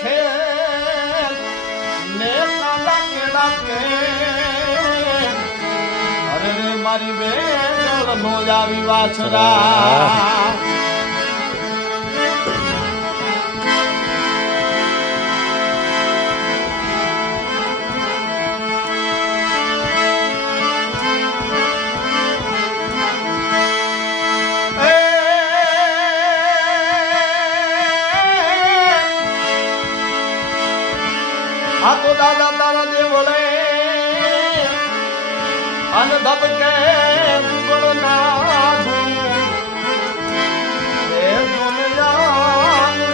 ખેલ ને કાંડા કેડા કે અરે રે મારી બેલ નો આવી વાછરા આ તો દાદા તારા દેવળે અન ધબકે ગુગળ નાધું એ દુનિયાને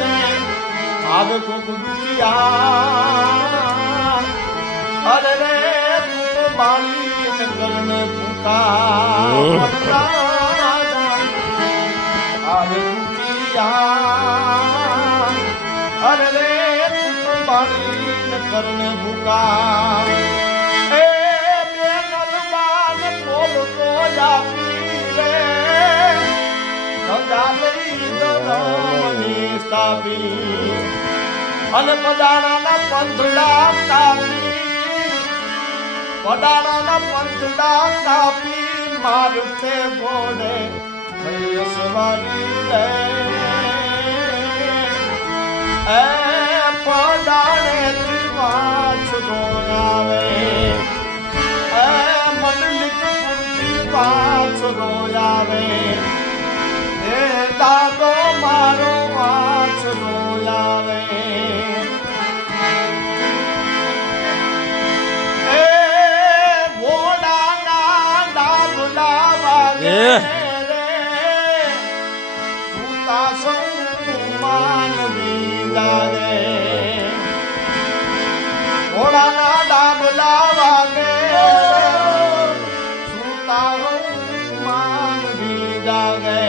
આવે કોક દુખિયા અરે રે તું બાળી કરને પુકાર આવે દુખિયા અરે રે તું બાળી કરને ભૂકા એ બેનલબાન બોલતો જાપી રે ગંગા લઈ દરમની સ્થાપી અને પડાણાના પંથડા કાપી મારતે ઘોડે થઈ સવારી રે એ પડાણે વાછડો આવે એ મંડલિક પૂરતી વાછડો આવે એ દાદો મારો વાછડો આવે એ ઘોડાના ડાબલા વાગે રે સૂતા સૌ માનવી જાગે ઘોડાના ડાબલા વાગે સુતા માનવી જાગે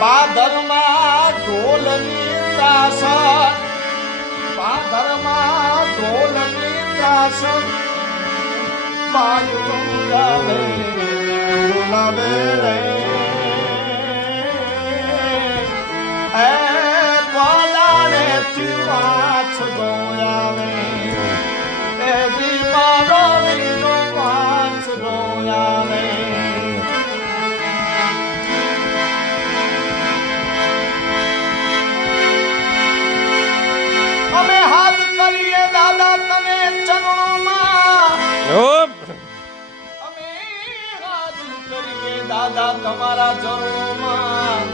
પાદરમાં ઢોલની ત્રાસન બાયું જાવે બોલાવે રે એ પલાણે થી વાછડો આવે એ મારો વીનો વાછડો આવે અમે હાથ કરીએ દાદા તને ચરણોમાં અમે હાથ કરીએ દાદા તમારા ચરણોમાં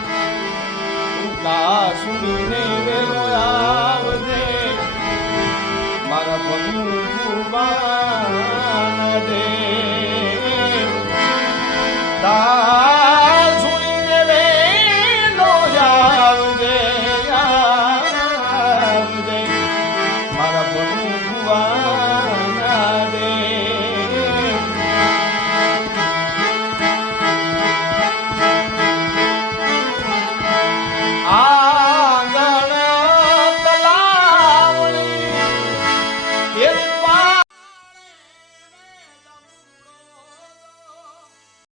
સુનીને વેલો આવજે મારા ભગવાન દે સુનીને વેલો આવજે મારા ભગવાન